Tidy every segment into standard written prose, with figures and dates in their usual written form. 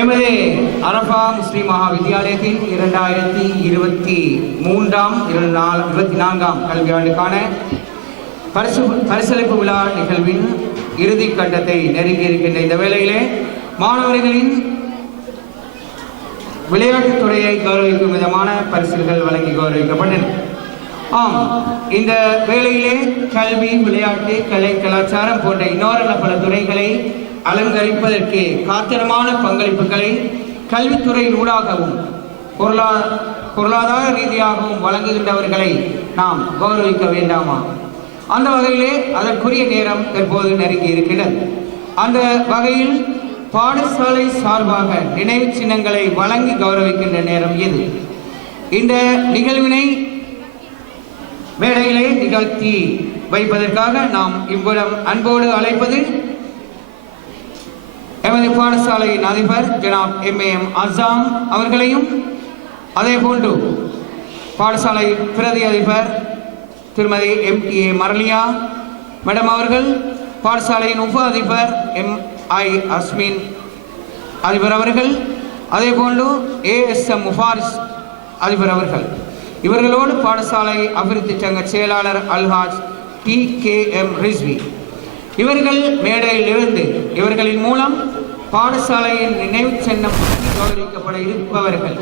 எமது அரபா முஸ்லிம் மகா வித்தியாலயத்தில் 2023-24 கல்வியாண்டுக்கான பரிசளிப்பு விழா நிகழ்வின் இறுதி கட்டத்தை நெருங்கி இருக்கின்ற இந்த வேளையிலே மாணவர்களின் விளையாட்டுத் துறையை கௌரவிக்கும் விதமான பரிசுகள் வழங்கி கௌரவிக்கப்பட்டன. இந்த வேளையிலே கல்வி, விளையாட்டு, கலை, கலாச்சாரம் போன்ற இன்னொரு பல துறைகளை அலங்கரிப்பதற்கு காத்திரமான பங்களிப்புகளை கல்வித்துறையின் ஊடாகவும் பொருளாதார ரீதியாகவும் வழங்குகின்றவர்களை நாம் கௌரவிக்க வேண்டாமா? அந்த வகையிலே அதற்குரிய நேரம் தற்போது நெருங்கி இருக்கிறது. அந்த வகையில் பாடசாலை சார்பாக நினைவு சின்னங்களை வழங்கி கௌரவிக்கின்ற நேரம் இது. இந்த நிகழ்வினை மேடையிலே நிகழ்த்தி வைப்பதற்காக நாம் இவ்விடம் அன்போடு அழைப்பது எமது பாடசாலையின் அதிபர் ஜனாப் MAM அசாம் அவர்களையும், அதே போன்று பாடசாலை பிரதி அதிபர் திருமதி MTA மரலியா மேடம் அவர்கள், பாடசாலையின் உப அதிபர் MI அஸ்மின் அதிபர் அவர்கள், அதே போன்று ASM முஃபாரிஸ் அதிபர் அவர்கள், இவர்களோடு பாடசாலை அபிவிருத்தி சங்க செயலாளர் அல்ஹாஜ் TKM ரிஸ்வி இவர்கள் மேடையில் இருந்து இவர்களின் மூலம் பாடசாலையின் நினைவு சின்னம் கௌரவிக்கப்பட இருப்பவர்கள்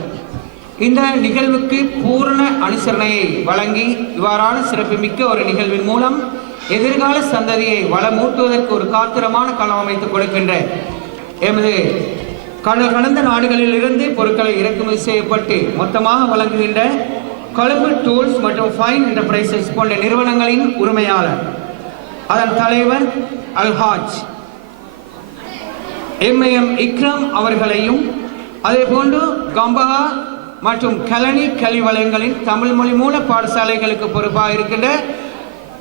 இந்த நிகழ்வுக்கு பூர்ண அனுசரணையை வழங்கி இவ்வாறான சிறப்புமிக்க ஒரு நிகழ்வின் மூலம் எதிர்கால சந்ததியை வளமூட்டுவதற்கு ஒரு காத்திரமான களம் அமைத்துக் கொடுக்கின்ற எமது கடந்த நாடுகளில் இருந்து பொருட்களை இறக்குமதி செய்யப்பட்டு மொத்தமாக வழங்குகின்ற கொழும்பு டூல்ஸ் மற்றும் ஃபைன் என்டர்பிரைசஸ் போன்ற நிறுவனங்களின் உரிமையாளர், அதன் தலைவர் அல்ஹாஜ் MAM இக்ரம் அவர்களையும், அதே போன்று கம்பஹா மற்றும் கலனி கல்வி வலயங்களின் தமிழ் மொழி மூல பாடசாலைகளுக்கு பொறுப்பாக இருக்கின்ற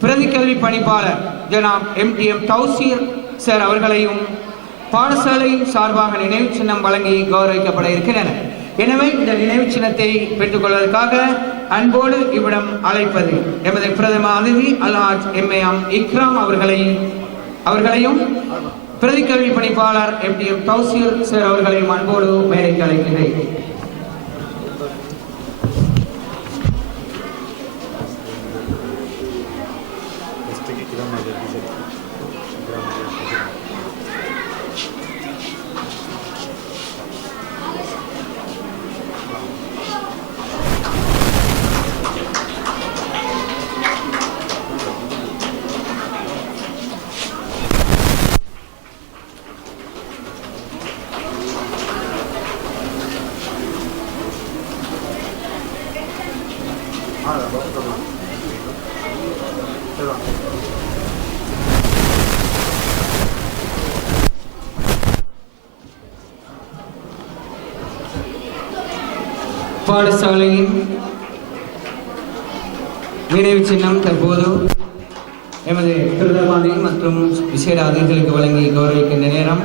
பிரதி கல்வி பணிப்பாளர் ஜனாப் MTM தௌசீர் சார் அவர்களையும் பாடசாலையின் சார்பாக நினைவு சின்னம் வழங்கி கௌரவிக்கப்பட இருக்கின்றன. எனவே இந்த நினைவு சின்னத்தை பெற்றுக்கொள்வதற்காக அன்போடு இவ்விடம் அழைப்பது எமது பிரதம அதிதி அல்ஹாஜ் MAM இக்ராம் அவர்களையும் பிரதி கல்வி பணிப்பாளர் MTM தௌசீர் சார் அவர்களையும் அன்போடு மேடைக்கு அழைக்கின்றேன். பாடசாலையின் நினைவு சின்னம் தற்போது எமது பிரதம மற்றும் விசேட அதிதிகளுக்கு வழங்கி கௌரவிக்கின்ற நேரம்.